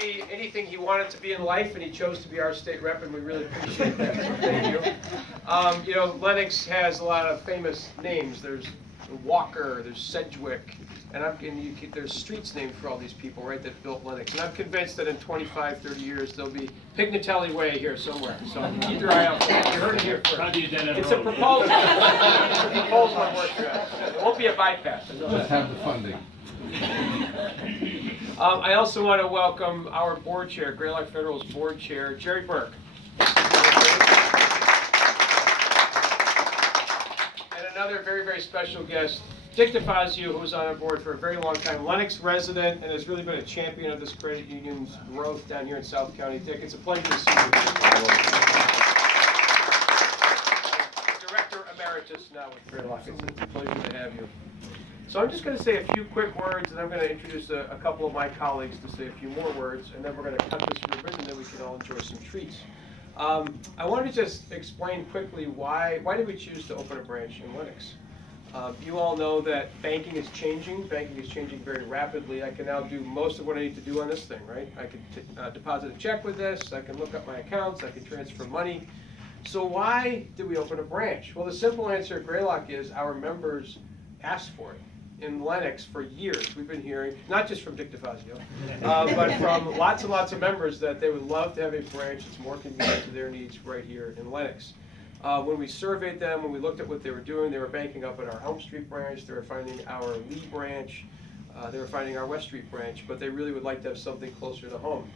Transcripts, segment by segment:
be anything he wanted to be in life, and he chose to be our state rep, and we really appreciate that. So thank you. You know, Lenox has a lot of famous names. There's Walker, there's Sedgwick, and there's streets named for all these people, right, that built Lenox. And I'm convinced that in 25, 30 years, there'll be Pignatelli Way here somewhere. So keep your eye out for it. You heard it here first. It's a proposal. It's a proposal I'm working on. It won't be a bypass. Just have the funding. I also want to welcome our board chair, Greylock Federal's board chair, Jerry Burke. And another very, very special guest, Dick DeFazio, who was on our board for a very long time, Lenox resident, and has really been a champion of this credit union's growth down here in South County. Dick, it's a pleasure to see you. Director Emeritus now with Greylock. It's a pleasure to have you. So I'm just going to say a few quick words, and I'm going to introduce a couple of my colleagues to say a few more words, and then we're going to cut this ribbon, and then we can all enjoy some treats. I want to just explain quickly why did we choose to open a branch in Lenox. You all know that banking is changing. Banking is changing very rapidly. I can now do most of what I need to do on this thing, right? I can deposit a check with this. I can look up my accounts. I can transfer money. So why did we open a branch? Well, the simple answer at Greylock is our members asked for it. In Lenox for years, we've been hearing, not just from Dick DeFazio, but from lots and lots of members that they would love to have a branch that's more convenient to their needs right here in Lenox. When we surveyed them, when we looked at what they were doing, they were banking up at our Elm Street branch, they were finding our Lee branch, they were finding our West Street branch, but they really would like to have something closer to home.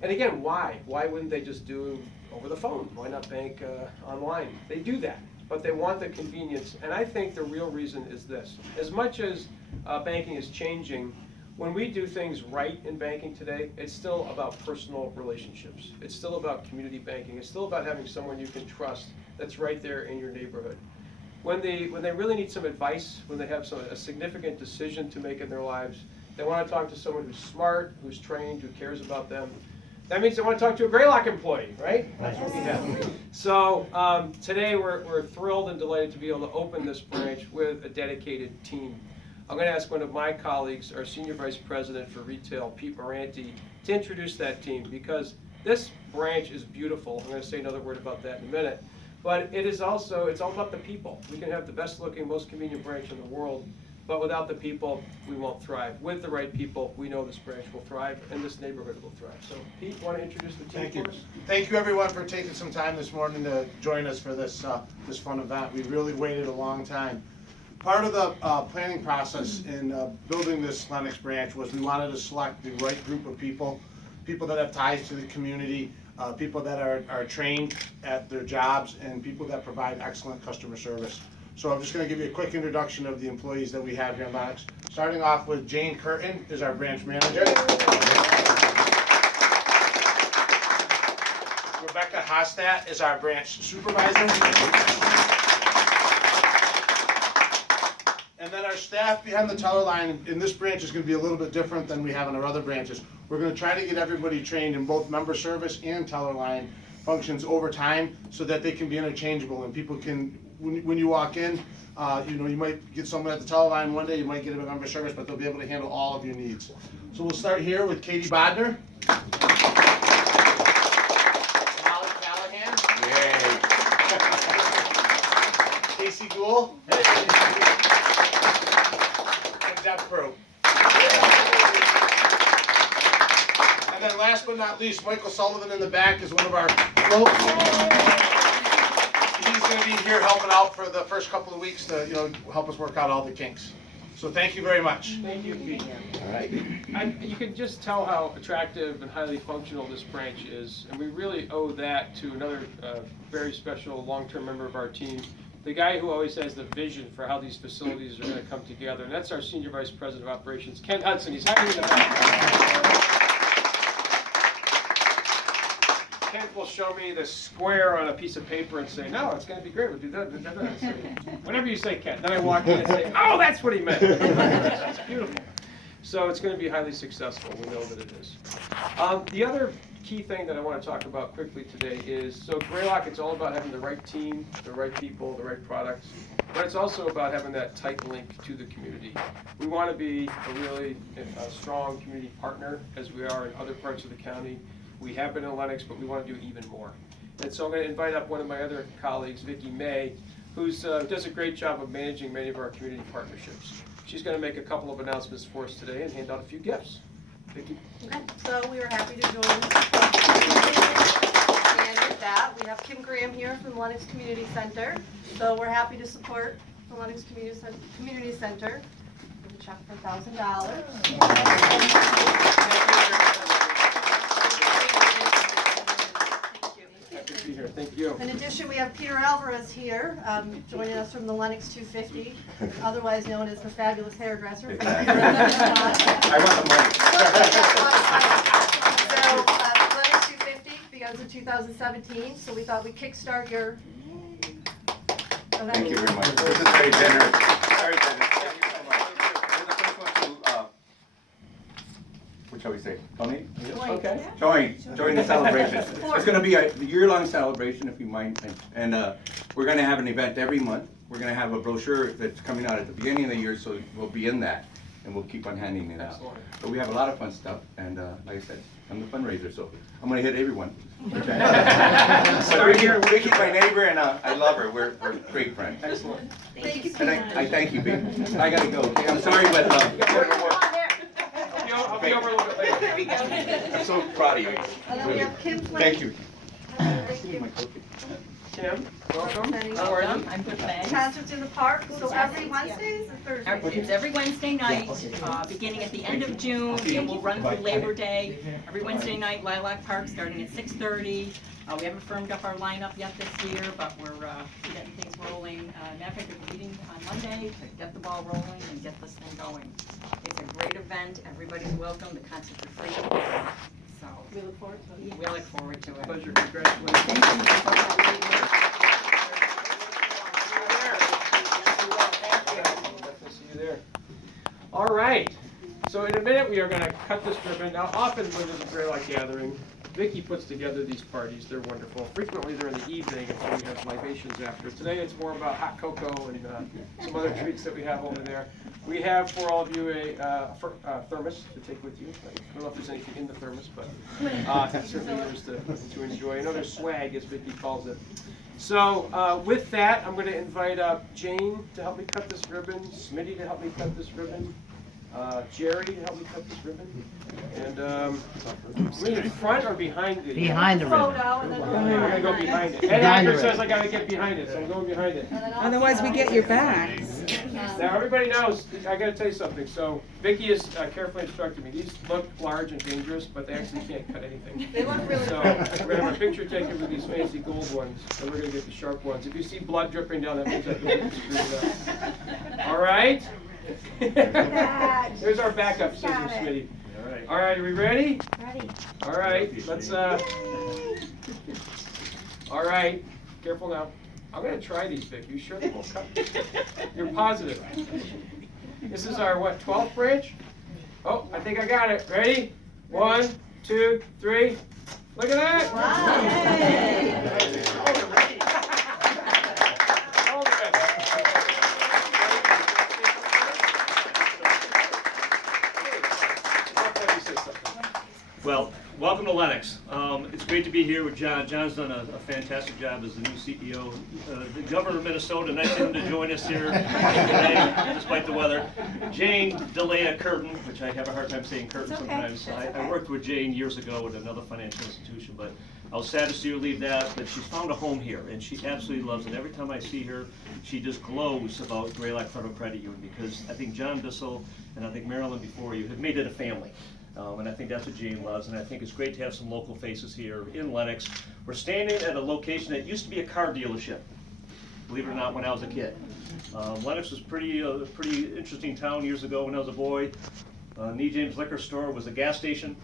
And again, why? Why wouldn't they just do over the phone? Why not bank online? They do that, but they want the convenience. And I think the real reason is this. As much as banking is changing, when we do things right in banking today, it's still about personal relationships. It's still about community banking. It's still about having someone you can trust that's right there in your neighborhood. When they really need some advice, when they have a significant decision to make in their lives, they want to talk to someone who's smart, who's trained, who cares about them. That means they want to talk to a Greylock employee, right? That's what we have. So today we're thrilled and delighted to be able to open this branch with a dedicated team. I'm going to ask one of my colleagues, our Senior Vice President for Retail, Pete Moranti, to introduce that team, because this branch is beautiful. I'm going to say another word about that in a minute. But it's all about the people. We can have the best looking, most convenient branch in the world, but without the people, we won't thrive. With the right people, we know this branch will thrive, and this neighborhood will thrive. So, Pete, want to introduce the team for us? Thank you, everyone, for taking some time this morning to join us for this fun event. We really waited a long time. Part of the planning process in building this Lenox branch was we wanted to select the right group of people that have ties to the community, people that are trained at their jobs, and people that provide excellent customer service. So I'm just going to give you a quick introduction of the employees that we have here in Lenox. Starting off with Jane Curtin is our branch manager. Rebecca Hostat is our branch supervisor. And then our staff behind the teller line in this branch is going to be a little bit different than we have in our other branches. We're going to try to get everybody trained in both member service and teller line functions over time so that they can be interchangeable and people can, when you walk in, you might get someone at the teller line one day, you might get them at member service, but they'll be able to handle all of your needs. So we'll start here with Katie Bodner. Molly Callahan. Yay. Casey Gould. And Deb Crew. And then last but not least, Michael Sullivan in the back is one of our folks. He's going to be here helping out for the first couple of weeks to help us work out all the kinks. So thank you very much. Thank you, Pete. All right. You can just tell how attractive and highly functional this branch is, and we really owe that to another very special long-term member of our team, the guy who always has the vision for how these facilities are going to come together, and that's our Senior Vice President of Operations, Ken Hudson. He's hiding in the back. Ken will show me the square on a piece of paper and say, no, it's going to be great, we'll do that. Whatever you say, Ken. Then I walk in and say, oh, that's what he meant. It's beautiful. So it's going to be highly successful. We know that it is. The other key thing that I want to talk about quickly today is, so Greylock, it's all about having the right team, the right people, the right products, but it's also about having that tight link to the community. We want to be a really strong community partner, as we are in other parts of the county. We have been in Lenox, but we want to do even more. And so I'm going to invite up one of my other colleagues, Vicki May, who does a great job of managing many of our community partnerships. She's going to make a couple of announcements for us today and hand out a few gifts. Vicki? Okay, so we were happy to join. And with that, we have Kim Graham here from Lenox Community Center. So we're happy to support the Lenox Community Center with a check for $1,000. Happy to be here. Thank you. In addition, we have Peter Alvarez here, joining us from the Lenox 250, otherwise known as the fabulous hairdresser. I want the money. So, Lenox 250 begins in 2017, so we thought we'd kickstart your event. Thank you very much. This is very generous. Very generous. Thank you so much. We're the first one to, what shall we say, donate? Okay. Join the celebration. It's going to be a year-long celebration, if you mind, and we're going to have an event every month. We're going to have a brochure that's coming out at the beginning of the year, so we'll be in that, and we'll keep on handing it out. Excellent. But we have a lot of fun stuff, and like I said, I'm the fundraiser, so I'm going to hit everyone. But Vicki's my neighbor, and I love her. We're great friends. Excellent. Thank you. And I thank you, babe. I got to go, okay? I'm sorry, but I'll be over a little bit later. There we go. I'm so proud of you. And then we have Kim Flynn. Thank you. Thank you. Kim, welcome. Welcome. How are you? I'm good, thanks. Concerts in the park, so every Wednesdays or Thursdays? It's every Wednesday night, beginning at the end of June. It will run through Labor Day. Every Wednesday night, Lilac Park, starting at 6:30. We haven't firmed up our lineup yet this year, but we're getting things rolling. Matter of fact, we're meeting on Monday to get the ball rolling and get this thing going. It's a great event. Everybody's welcome. The concerts are free. So We look forward to it. we look forward to it. Pleasure, congratulations. Thank you. Definitely see you there. All right, so in a minute we are going to cut this ribbon. Now often when there's a Greylock gathering, Vicki puts together these parties. They're wonderful. Frequently they're in the evening, and so we have libations after. Today it's more about hot cocoa and some other treats that we have over there. We have for all of you a thermos to take with you. I don't know if there's anything in the thermos, but it's certainly yours to enjoy. Another swag, as Vicki calls it. So with that, I'm going to invite Jane to help me cut this ribbon, Smitty to help me cut this ribbon, Jerry to help me cut this ribbon, and in front or behind it? Behind the ribbon. Photo, and then Okay, we're going to go behind it. Ed Behind the Acker says ribbon. I got to get behind it, so I'm going behind it. Otherwise, we get your backs. Now, everybody knows, I gotta tell you something, so Vicki has carefully instructed me, these look large and dangerous, but they actually can't cut anything. They look really So, good. we're gonna have a picture taken with these fancy gold ones, and we're gonna get the sharp ones. If you see blood dripping down, that means I think we screwed it up. All right? Here's our backup scissors, Smitty. All right, are we ready? Ready. All right, let's, all right, careful now. I'm gonna try these, Vic. You sure they won't cut? You're positive. This is our, what, 12th branch? Oh, I think I got it. Ready? 1, 2, 3. Look at that! Wow. All the ready. All the ready. Well, welcome to Lenox. It's great to be here with John. John's done a fantastic job as the new CEO. The governor of Minnesota, nice of him to join us here today, despite the weather. Jane Delea Curtin, which I have a hard time saying Curtin sometimes. I worked with Jane years ago at another financial institution, but I was sad to see her leave that, but she's found a home here, and she absolutely loves it. Every time I see her, she just glows about Greylock Federal Credit Union, because I think John Bissell and I think Marilyn before you have made it a family. And I think that's what Jane loves, and I think it's great to have some local faces here in Lenox. We're standing at a location that used to be a car dealership, believe it or not, when I was a kid. Lenox was pretty interesting town years ago when I was a boy. Nee James Liquor Store was a gas station.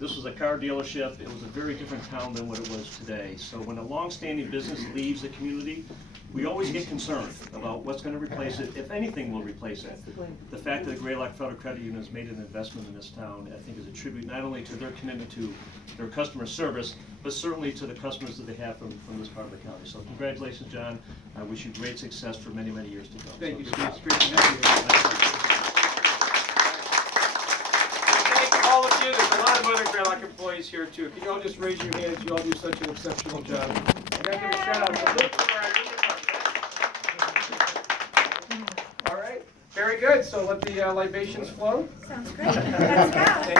This was a car dealership. It was a very different town than what it was today. So when a long-standing business leaves the community, we always get concerned about what's gonna replace it, if anything will replace it. The fact that the Greylock Federal Credit Union has made an investment in this town, I think is a tribute not only to their commitment to their customer service, but certainly to the customers that they have from this part of the county. So congratulations, John. I wish you great success for many, many years to come. Thank you, So, Steve. good It's job. great to have you. Thank all of you. There's a lot of other Greylock employees here too. Can you all just raise your hands? You all do such an exceptional job. I gotta give a shout out to Luke for our new department. All right, very good. So let the libations flow. Sounds great. Let's go.